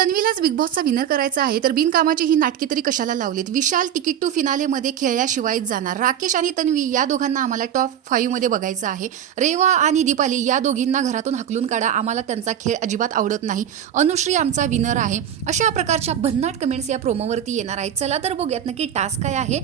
तन्वीलाच big बॉसचा winner करायचा आहे, तर बिनकामाची ही नाटकी तरी कशाला लावलीत? विशाल तिकीट टू फिनालेमध्ये खेळल्याशिवायच जाणार. राकेश आणि तन्वी या दोघांना आम्हाला टॉप 5 मध्ये बघायचं आहे. रेवा आणि दीपाली या दोघींना घरातून हाकलून काढा, आम्हाला त्यांचा खेळ अजिबात आवडत नाही. अनुश्री आमचा विनर आहे. अशा प्रकारच्या भन्नाट कमेंट्स या प्रोमोवरती येणार आहेत. चला तर बघूयात नक्की टास्क काय आहे.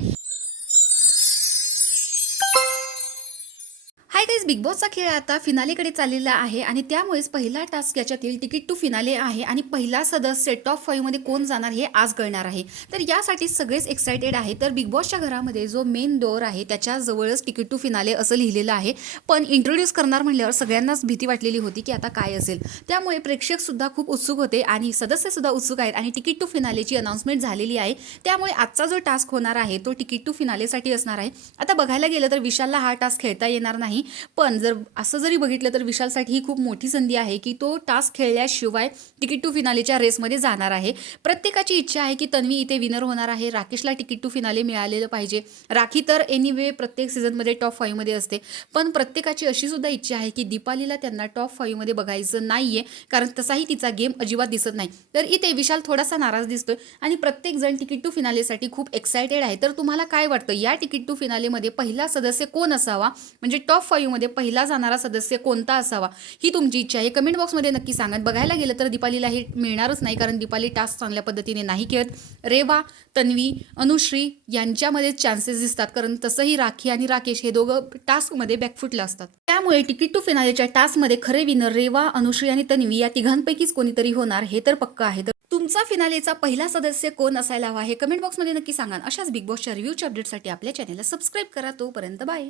हाय गाईज, बिग बॉसचा खेळ आता फिनालेकडे चाललेला आहे आणि त्यामुळेच पहिला टास्क याच्यातील तिकीट टू फिनाले आहे आणि पहिला सदस्य टॉप 5 मध्ये कोण जाणार हे आज कळणार आहे. तर यासाठी सगळेच एक्साइटेड आहे. तर बिग बॉसच्या घरामध्ये जो मेन डोअर आहे त्याच्या जवळच तिकीट टू फिनाले असं लिहिलेलं आहे. पण इंट्रोड्यूस करणार म्हणल्यावर सगळ्यांनाच भीती वाटलेली होती की आता काय असेल. त्यामुळे प्रेक्षक सुद्धा खूप उत्सुक होते आणि सदस्य सुद्धा उत्सुक आहेत आणि तिकीट टू फिनालेची अनाउन्समेंट झालेली आहे. त्यामुळे आजचा जो टास्क होणार आहे तो तिकीट टू फिनालेसाठी असणार आहे. आता बघायला गेलं तर विशालला हा टास्क खेळता येणार नाही, पण जर असं जरी बघितलं तर विशालसाठी ही खूप मोठी संधी आहे की तो टास्क खेळल्याशिवाय तिकीट टू फिनालेच्या रेसमध्ये जाणार आहे. प्रत्येकाची इच्छा आहे की तन्वी इथे विनर होणार आहे, राकेशला तिकीट टू फिनाले मिळालेलं पाहिजे. राखी तर एनिवे प्रत्येक सीझनमध्ये टॉप 5 मध्ये असते, पण प्रत्येकाची अशी सुद्धा इच्छा आहे की दीपालीला त्यांना टॉप 5 मध्ये बघायचं नाहीये, कारण तसाही तिचा गेम अजिबात दिसत नाही. तर इथे विशाल थोडासा नाराज दिसतोय आणि प्रत्येक जण तिकीट टू फिनालेसाठी खूप एक्सायटेड आहे. तर तुम्हाला काय वाटतं, या तिकीट टू फिनालेमध्ये पहिला सदस्य कोण असावा, म्हणजे टॉप 5 मध्ये पहिला जाणारा सदस्य कोणता असावा, ही तुमची इच्छा आहे. कमेंट बॉक्समध्ये नक्की सांगा. बघायला गेलं तर दीपालीला हे मिळणारच नाही, कारण दीपाली टास्क चांगल्या पद्धतीने नाही खेळत. रेवा, तन्वी, अनुश्री यांच्यामध्ये चान्सेस दिसतात, कारण तसंही राखी आणि राकेश हे दोघं टास्कमध्ये बॅकफुटला असतात. त्यामुळे तिकीट टू फिनालेच्या टास्कमध्ये खरे विनर रेवा, अनुश्री आणि तन्वी या तिघांपैकीच कोणीतरी होणार हे तर पक्का आहे. तर तुमचा फिनालेचा पहिला सदस्य कोण असायला हवा हे कमेंट बॉक्समध्ये नक्की सांगा. अशाच बिग बॉसच्या रिव्ह्यूच्या अपडेटसाठी आपल्या चॅनलला सबस्क्राईब करा. तोपर्यंत बाय.